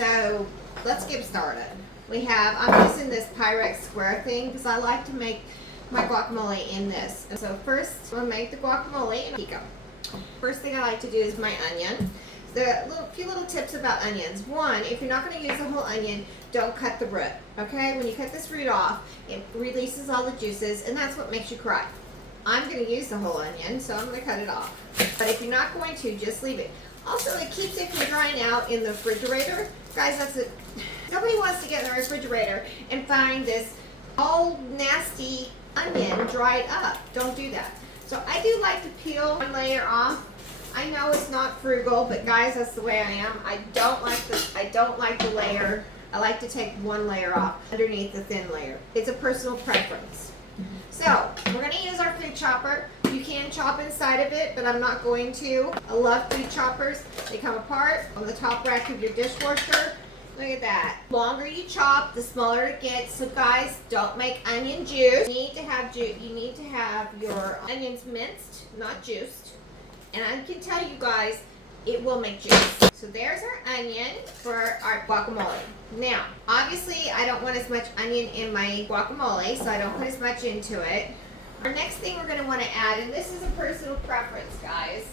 So let's get started. I'm using this Pyrex square thing because I like to make my guacamole in this. And so first, I'm going to make the guacamole in pico. First thing I like to do is my onion. There are few little tips about onions. One, if you're not going to use the whole onion, don't cut the root. Okay? When you cut this root off, it releases all the juices, and that's what makes you cry. I'm going to use the whole onion, so I'm going to cut it off. But if you're not going to, just leave it. Also, it keeps it from drying out in the refrigerator. Guys, that's it. Nobody wants to get in the refrigerator and find this all nasty onion dried up. Don't do that. So I do like to peel one layer off. I know it's not frugal, but guys, that's the way I am. I don't like the layer. I like to take one layer off underneath the thin layer. It's a personal preference. So we're going to use our food chopper. You can chop inside of it, but I'm not going to. I love food choppers. They come apart on the top rack of your dishwasher. Look at that. The longer you chop, the smaller it gets. So guys, don't make onion juice. You need to have your onions minced, not juiced. And I can tell you guys, it will make juice. So there's our onion for our guacamole. Now, obviously, I don't want as much onion in my guacamole, so I don't put as much into it. Our next thing we're going to want to add, and this is a personal preference, guys.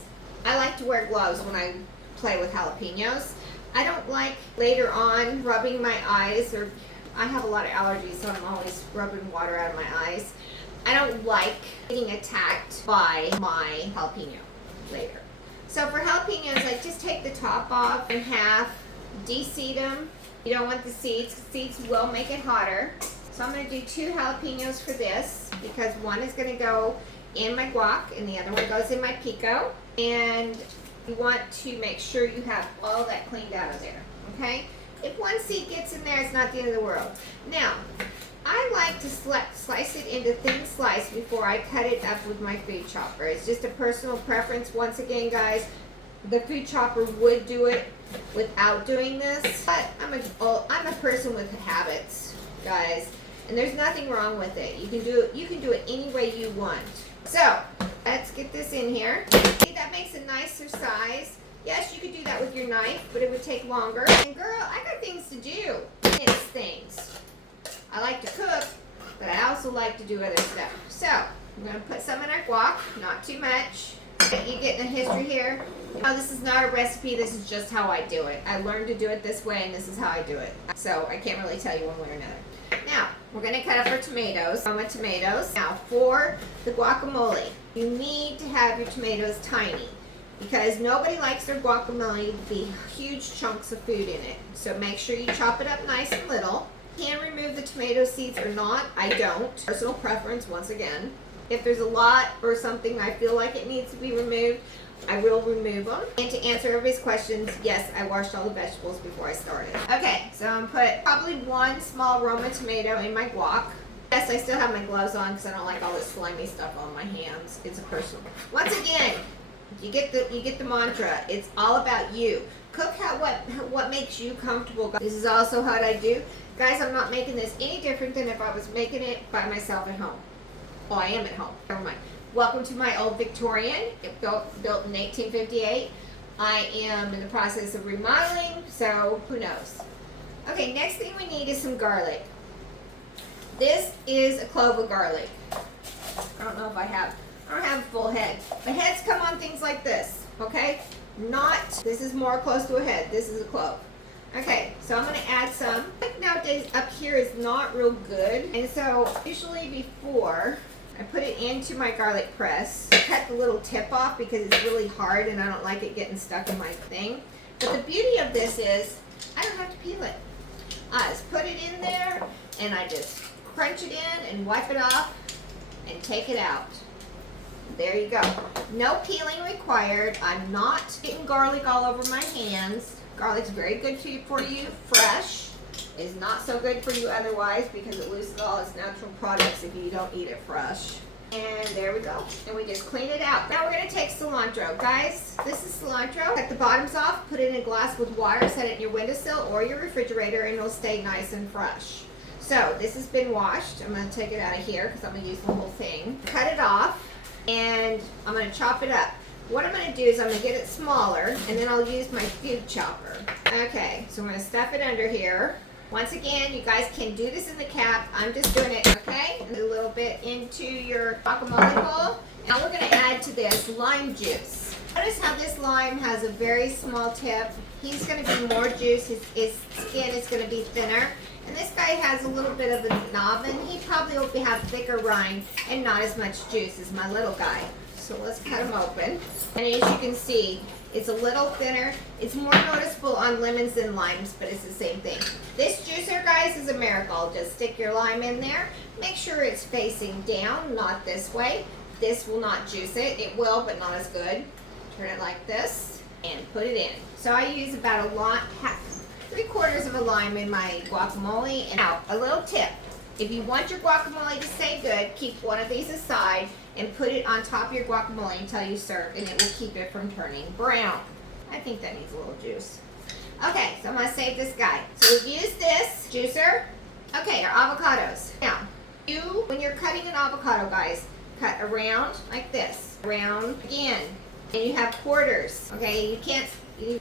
I like to wear gloves when I play with jalapenos. I don't like later on rubbing my eyes, or I have a lot of allergies, so I'm always rubbing water out of my eyes. I don't like getting attacked by my jalapeno later. So for jalapenos, I just take the top off in half, de-seed them. You don't want the seeds. Seeds will make it hotter. So I'm going to do 2 jalapenos for this because one is going to go in my guac and the other one goes in my pico. And you want to make sure you have all that cleaned out of there, okay? If one seed gets in there, it's not the end of the world. Now, I like to slice it into thin slices before I cut it up with my food chopper. It's just a personal preference. Once again, guys, the food chopper would do it without doing this, but I'm a person with habits, guys, and there's nothing wrong with it. You can do it any way you want. So let's get this in here. See, that makes a nicer size. Yes, you could do that with your knife, but it would take longer. And girl, I got things to do. It's things. I like to cook, but I also like to do other stuff. So I'm going to put some in our guac, not too much. You get the history here. Oh, this is not a recipe. This is just how I do it. I learned to do it this way, and this is how I do it. So I can't really tell you one way or another. Now, we're going to cut up our tomatoes. My tomatoes. Now, for the guacamole, you need to have your tomatoes tiny because nobody likes their guacamole to be huge chunks of food in it. So make sure you chop it up nice and little. You can remove the tomato seeds or not. I don't. Personal preference, once again. If there's a lot or something I feel like it needs to be removed, I will remove them. And to answer everybody's questions, yes, I washed all the vegetables before I started. Okay, so I'm going to put probably 1 small Roma tomato in my guac. Yes, I still have my gloves on because I don't like all this slimy stuff on my hands. It's a personal. Once again, you get the mantra. It's all about you. Cook what makes you comfortable. This is also what I do. Guys, I'm not making this any different than if I was making it by myself at home. Oh, I am at home. Never mind. Welcome to my old Victorian. It built in 1858. I am in the process of remodeling, so who knows. Okay, next thing we need is some garlic. This is a clove of garlic. I don't know if I don't have a full head. But heads come on things like this, okay? This is more close to a head. This is a clove. Okay, so I'm going to add some. Nowadays up here is not real good. And so usually before I put it into my garlic press, I cut the little tip off because it's really hard and I don't like it getting stuck in my thing. But the beauty of this is I don't have to peel it. I just put it in there and I just crunch it in and wipe it off and take it out. There you go. No peeling required. I'm not getting garlic all over my hands. Garlic's very good for you fresh. It's not so good for you otherwise because it loses all its natural products if you don't eat it fresh. And there we go. And we just clean it out. Now we're going to take cilantro. Guys, this is cilantro. Cut the bottoms off, put it in a glass with water, set it in your windowsill or your refrigerator, and it'll stay nice and fresh. So this has been washed. I'm going to take it out of here because I'm going to use the whole thing. Cut it off, and I'm going to chop it up. What I'm going to do is I'm going to get it smaller, and then I'll use my cube chopper. Okay, so I'm going to stuff it under here. Once again, you guys can do this in the cap. I'm just doing it, okay? A little bit into your guacamole bowl. Now we're going to add to this lime juice. Notice how this lime has a very small tip. He's going to be more juice. His skin is going to be thinner. And this guy has a little bit of a knob, and he probably will have thicker rind and not as much juice as my little guy. So let's cut him open. And as you can see, it's a little thinner. It's more noticeable on lemons than limes, but it's the same thing. This juicer, guys, is a miracle. Just stick your lime in there. Make sure it's facing down, not this way. This will not juice it. It will, but not as good. Turn it like this and put it in. So I use about three-quarters of a lime in my guacamole. And now, a little tip. If you want your guacamole to stay good, keep one of these aside and put it on top of your guacamole until you serve, and it will keep it from turning brown. I think that needs a little juice. Okay, so I'm going to save this guy. So we've used this juicer. Okay, our avocados. Now, when you're cutting an avocado, guys, cut around like this. Around again. And you have quarters. Okay, you can't,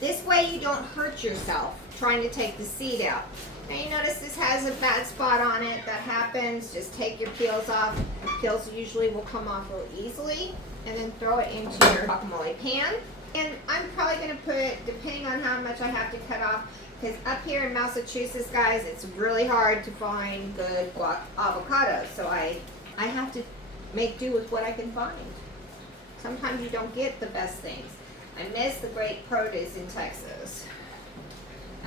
this way you don't hurt yourself trying to take the seed out. Now you notice this has a bad spot on it. That happens. Just take your peels off. Peels usually will come off real easily. And then throw it into your guacamole pan. And I'm probably going to put, depending on how much I have to cut off, because up here in Massachusetts, guys, it's really hard to find good avocados. So I have to make do with what I can find. Sometimes you don't get the best things. I miss the great produce in Texas.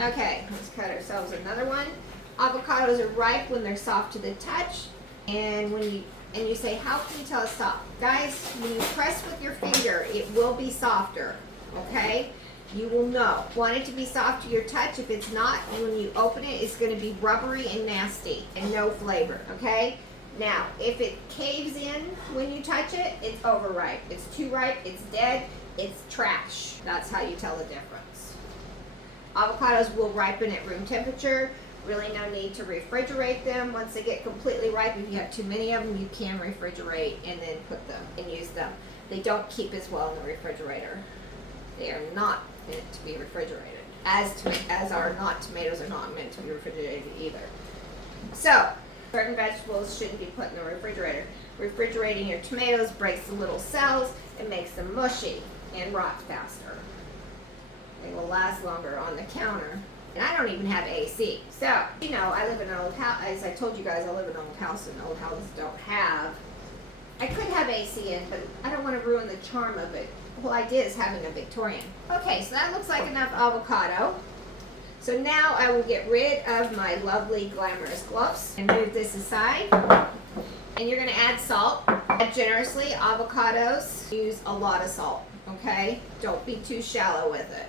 Okay, let's cut ourselves another one. Avocados are ripe when they're soft to the touch. And when you say, how can you tell it's soft? Guys, when you press with your finger, it will be softer, okay? You will know. Want it to be soft to your touch. If it's not, when you open it, it's going to be rubbery and nasty and no flavor, okay? Now, if it caves in when you touch it, it's overripe. It's too ripe, it's dead, it's trash. That's how you tell the difference. Avocados will ripen at room temperature. Really no need to refrigerate them. Once they get completely ripe, if you have too many of them, you can refrigerate and then put them and use them. They don't keep as well in the refrigerator. They are not meant to be refrigerated. As tomatoes are not meant to be refrigerated either. So, certain vegetables shouldn't be put in the refrigerator. Refrigerating your tomatoes breaks the little cells and makes them mushy and rot faster. They will last longer on the counter. And I don't even have AC. So, you know, I live in an old house. As I told you guys, I live in an old house, and old houses don't have. I could have AC in, but I don't want to ruin the charm of it. The whole idea is having a Victorian. Okay, so that looks like enough avocado. So now I will get rid of my lovely glamorous gloves and move this aside. And you're going to add salt. Add generously. Avocados use a lot of salt, okay? Don't be too shallow with it.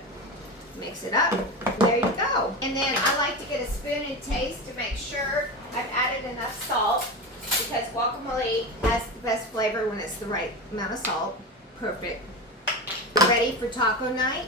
Mix it up. There you go. And then I like to get a spoon and taste to make sure I've added enough salt, because guacamole has the best flavor when it's the right amount of salt. Perfect. Ready for taco night?